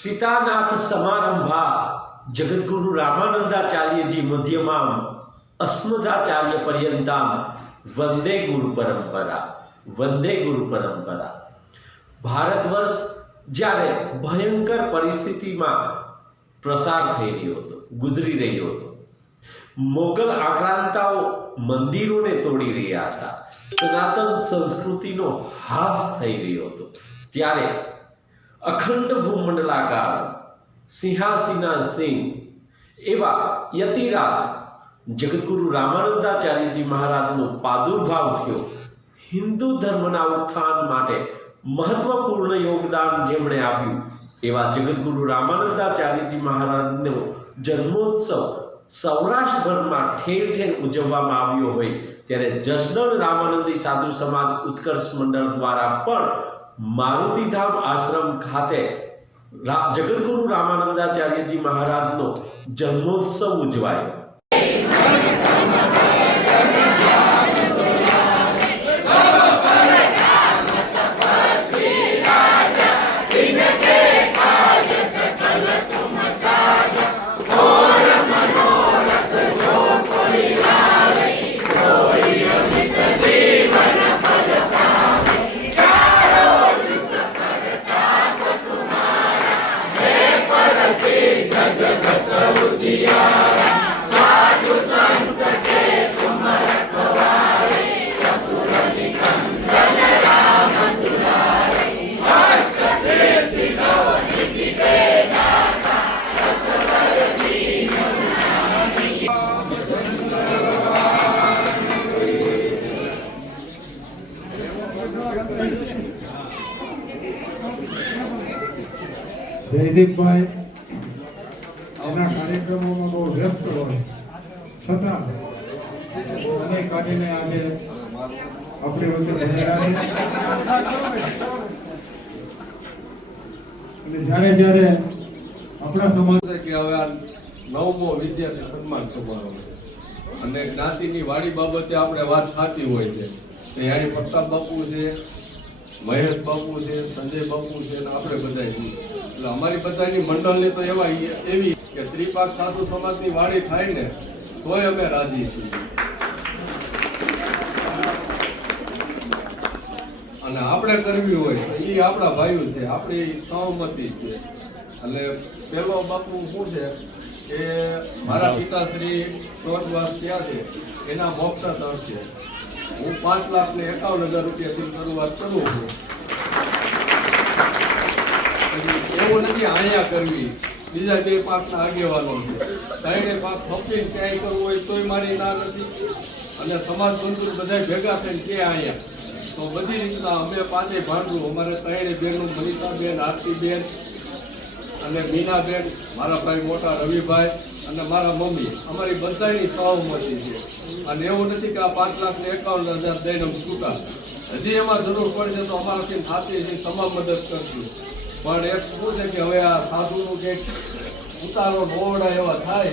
सीतानाथ समारंभा जगद्गुरु रामानंदाचार्य जी मध्यमाम अस्मदाचार्य पर्यंताम वंदे गुरु परंपरा भारतवर्ष જ્યારે ભયંકર પરિસ્થિતિમાં પ્રસાર થઈ રહ્યો હતો, ગુજરી રહ્યો હતો, મોગલ આક્રાંતાઓ મંદિરોને તોડી રહ્યા હતા, સનાતન સંસ્કૃતિનો હાસ થઈ રહ્યો હતો, ત્યારે અખંડ ભૂમંડલાકાર સિંહાસીના સિંહ એવા યતિરાજ જગતગુરુ રામાનંદાચાર્યજી મહારાજનો પ્રાદુર્ભાવ થયો. હિન્દુ ધર્મના ઉત્થાન માટે મહત્વપૂર્ણ યોગદાન જેમણે આપ્યું એવા જગતગુરુ રામાનંદાચાર્યજી મહારાજનો જન્મોત્સવ સૌરાષ્ટ્રભરમાં ઠેર ઠેર ઉજવવામાં આવ્યો હોય ત્યારે જસદણ રામાનંદી સાધુ સમાજ ઉત્કર્ષ મંડળ દ્વારા પણ મારુતિધામ આશ્રમ ખાતે જગતગુરુ રામાનંદાચાર્યજી મહારાજનો જન્મોત્સવ ઉજવાયો. જયદીપભાઈ એના કાર્યક્રમોમાં બહુ વ્યસ્ત હોય છતાં સમય કાઢીને આજે આપણી વચ્ચે પધાર્યા છે. અને જ્યારે આપણા સમાજ કે હવે આ 9મો વિદ્યાર્થી સન્માન સમારોહ અને જ્ઞાતિની વાડી બાબતે આપણે વાત થતી હોય છે. યારી પ્રતાપ બાપુ છે, મહેશ બાપુ છે, સંજય બાપુ છે અને આપણે બધા છીએ. એટલે અમારી બધાની મંડળની તો એવી કે ત્રિપાક સાધુ સમાજની વાડી થાય ને તોય અમે રાજી છીએ. અને આપણે કરવી હોય તો એ આપણા ભાઈઓ છે, આપણી સહમતિ છે. એટલે પેલો બાપુ શું છે કે મારા પિતાશ્રી સ્વર્ગવાસ થયા છે એના મોક્ષ અર્થે હું 5,51,000 રૂપિયાથી શરૂઆત કરું છું. એવું નથી અહીંયા કરવી, બીજા 2 પાંચના આગેવાનો છે, ત્રણે પાંચ ફપીને ક્યાંય કરવું હોય તોય મારી ના નથી. અને સમાજ બંધુ બધા ભેગા થઈને કે અહીંયા તો બધી રીતના અમે 5 ભાંડવું, અમારે 3 બહેનો મનીષાબેન, આરતીબેન અને મીનાબેન, મારા ભાઈ મોટા રવિભાઈ અને મારા મમ્મી, અમારી બધાની સહમતી છે. અને એવું નથી કે આ 5,51,000 દઈને છૂટા, હજી એમાં જરૂર પડશે તો અમારાથી થતી છે તમામ મદદ કરશું. પણ એક શું છે કે હવે આ સાધુનું કંઈક ઉતારો ઓરડા એવા થાય